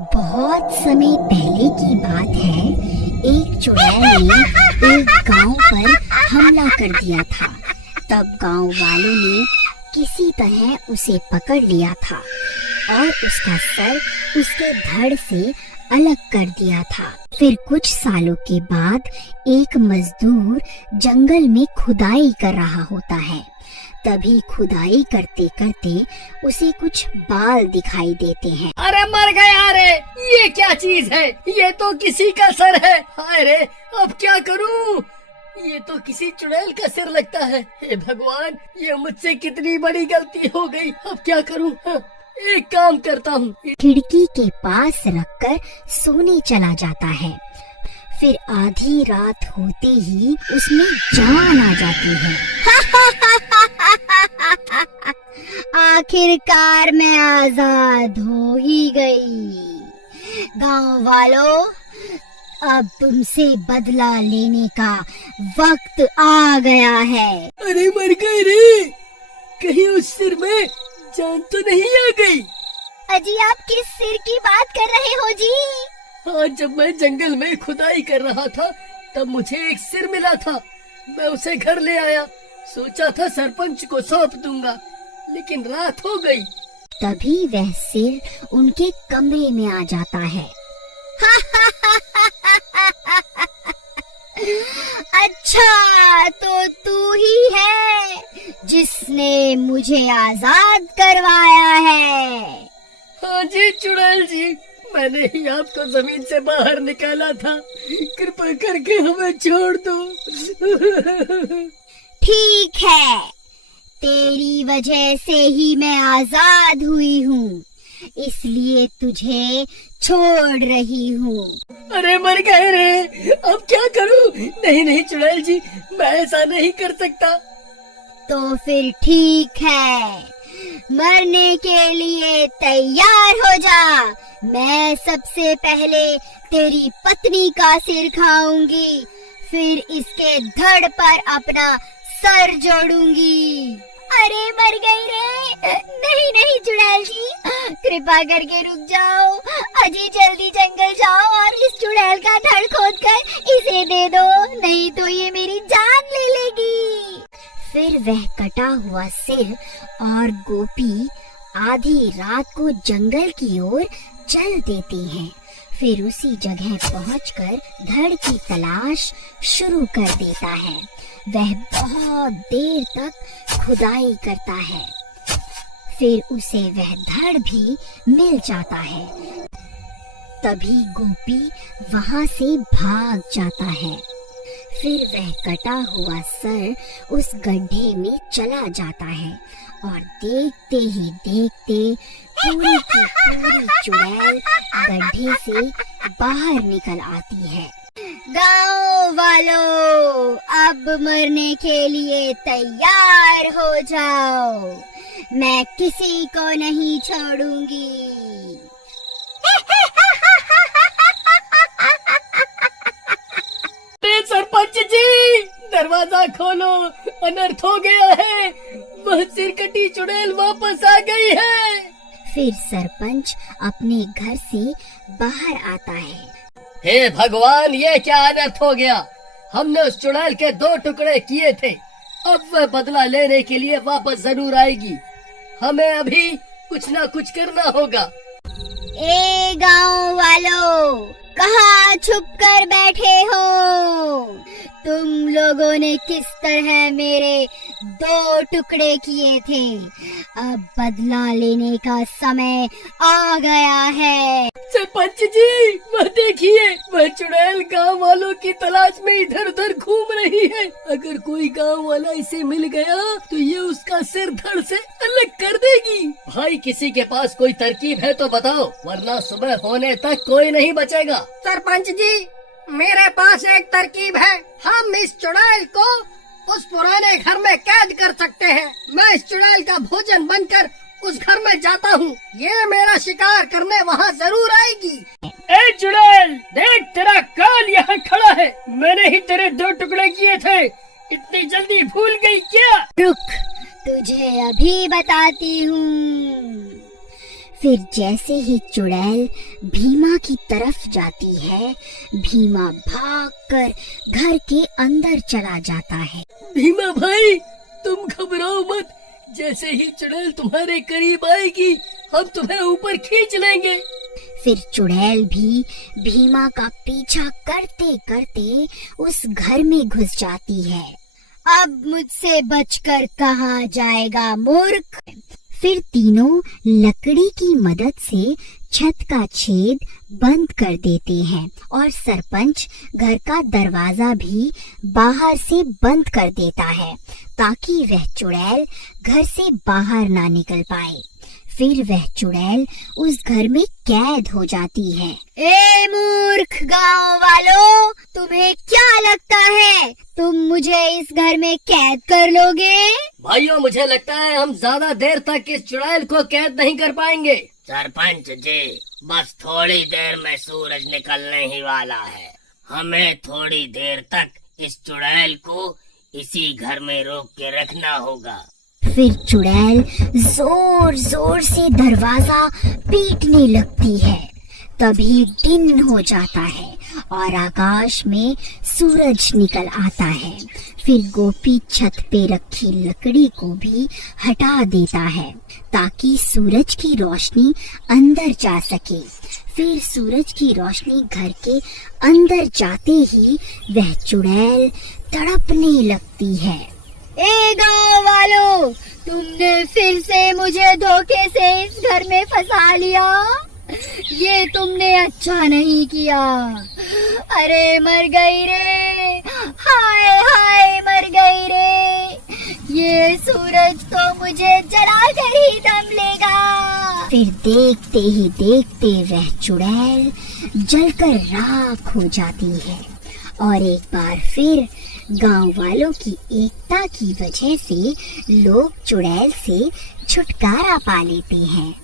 बहुत समय पहले की बात है। एक चुड़ैल ने एक गांव पर हमला कर दिया था। तब गांव वालों ने किसी तरह उसे पकड़ लिया था और उसका सर उसके धड़ से अलग कर दिया था। फिर कुछ सालों के बाद एक मजदूर जंगल में खुदाई कर रहा होता है। तभी खुदाई करते करते उसे कुछ बाल दिखाई देते हैं। अरे मर गया रे, ये क्या चीज है? ये तो किसी का सर है। हाय रे, अब क्या करूं? ये तो किसी चुड़ैल का सिर लगता है। हे भगवान, ये मुझसे कितनी बड़ी गलती हो गई। अब क्या करूं? एक काम करता हूँ। खिड़की के पास रखकर सोने चला जाता है। फिर आधी रात होते ही उसमें जान आ जाती है। आखिरकार मैं आजाद हो ही गई। गांव वालों, अब तुमसे बदला लेने का वक्त आ गया है। अरे मर गए रे, कहीं उस सिर में जान तो नहीं आ गई? अजी, आप किस सिर की बात कर रहे हो जी? हाँ, जब मैं जंगल में खुदाई कर रहा था तब मुझे एक सिर मिला था। मैं उसे घर ले आया, सोचा था सरपंच को सौंप दूंगा, लेकिन रात हो गई। तभी वह सिर उनके कमरे में आ जाता है। अच्छा, तो तू ही है जिसने मुझे आजाद करवाया है। हाँ जी चुड़ैल जी, मैंने ही आपको जमीन से बाहर निकाला था। कृपा करके हमें छोड़ दो। ठीक है, तेरी वजह से ही मैं आजाद हुई हूँ, इसलिए तुझे छोड़ रही हूँ। अरे मर गए रे, अब क्या करूँ? नहीं नहीं चुड़ैल जी, मैं ऐसा नहीं कर सकता। तो फिर ठीक है, मरने के लिए तैयार हो जा। मैं सबसे पहले तेरी पत्नी का सिर खाऊंगी, फिर इसके धड़ पर अपना सर जोड़ूंगी। अरे मर गई रे। नहीं नहीं चुड़ैल जी, कृपा करके रुक जाओ। अजी जल्दी जंगल जाओ और इस चुड़ैल का धड़ खोद कर इसे दे दो, नहीं तो ये मेरी जान ले लेगी। फिर वह कटा हुआ सिर और गोपी आधी रात को जंगल की ओर चल देती हैं। फिर उसी जगह पहुंचकर धड़ की तलाश शुरू कर देता है। वह बहुत देर तक खुदाई करता है, फिर उसे वह धड़ भी मिल जाता है। तभी गोपी वहां से भाग जाता है। फिर वह कटा हुआ सर उस गड्ढे में चला जाता है और देखते ही देखते पूरी की पूरी चुड़ैल गड्ढे से बाहर निकल आती है। गाँव वालों, अब मरने के लिए तैयार हो जाओ, मैं किसी को नहीं छोड़ूंगी। सरपंच जी, दरवाजा खोलो, अनर्थ हो गया है। वह सिर कटी चुड़ैल वापस आ गई है। फिर सरपंच अपने घर से बाहर आता है। हे भगवान, ये क्या अनर्थ हो गया? हमने उस चुड़ैल के 2 टुकड़े किए थे। अब वह बदला लेने के लिए वापस जरूर आएगी। हमें अभी कुछ ना कुछ करना होगा। ए गाँव वालों, कहाँ छुप कर बैठे हो? तुम लोगों ने किस तरह मेरे 2 टुकड़े किए थे? अब बदला लेने का समय आ गया है। सरपंच जी, वह देखिए, वह चुड़ैल गांव वालों की तलाश में इधर उधर घूम रही है। अगर कोई गांव वाला इसे मिल गया तो ये उसका सिर धड़ से अलग कर देगी। भाई, किसी के पास कोई तरकीब है तो बताओ, वरना सुबह होने तक कोई नहीं बचेगा। सरपंच जी, मेरे पास एक तरकीब है। हम इस चुड़ैल को उस पुराने घर में कैद कर सकते हैं। मैं इस चुड़ैल का भोजन बनकर उस घर में जाता हूँ। ये मेरा शिकार करने वहाँ जरूर आएगी। ए चुड़ैल, देख, तेरा काल यहाँ खड़ा है। मैंने ही तेरे 2 टुकड़े किए थे, इतनी जल्दी भूल गई क्या? रुक, तुझे अभी बताती हूँ। फिर जैसे ही चुड़ैल भीमा की तरफ जाती है, भीमा भागकर घर के अंदर चला जाता है। भीमा भाई, तुम घबराओ मत। जैसे ही चुड़ैल तुम्हारे करीब आएगी, हम तुम्हें ऊपर खींच लेंगे। फिर चुड़ैल भी भीमा का पीछा करते करते उस घर में घुस जाती है। अब मुझसे बचकर कहाँ जाएगा मूर्ख। फिर तीनों लकड़ी की मदद से छत का छेद बंद कर देते हैं और सरपंच घर का दरवाजा भी बाहर से बंद कर देता है ताकि वह चुड़ैल घर से बाहर ना निकल पाए। फिर वह चुड़ैल उस घर में कैद हो जाती है। ए मूर्ख गांव वालों, तुम्हें क्या लगता है तुम मुझे इस घर में कैद कर लोगे? भाइयों, मुझे लगता है हम ज्यादा देर तक इस चुड़ैल को कैद नहीं कर पाएंगे। सरपंच जी, बस थोड़ी देर में सूरज निकलने ही वाला है। हमें थोड़ी देर तक इस चुड़ैल को इसी घर में रोक के रखना होगा। फिर चुड़ैल जोर जोर से दरवाजा पीटने लगती है। तभी दिन हो जाता है और आकाश में सूरज निकल आता है। फिर गोपी छत पे रखी लकड़ी को भी हटा देता है ताकि सूरज की रोशनी अंदर जा सके। फिर सूरज की रोशनी घर के अंदर जाते ही वह चुड़ैल तड़पने लगती है। ए गांव वालों, तुमने फिर से मुझे धोखे से इस घर में फंसा लिया। ये तुमने अच्छा नहीं किया। अरे मर गई रे, हाय हाय मर गई रे। ये सूरज तो मुझे जलाकर ही दम लेगा। फिर देखते ही देखते वह चुड़ैल जलकर राख हो जाती है और एक बार फिर गांव वालों की एकता की वजह से लोग चुड़ैल से छुटकारा पा लेते हैं।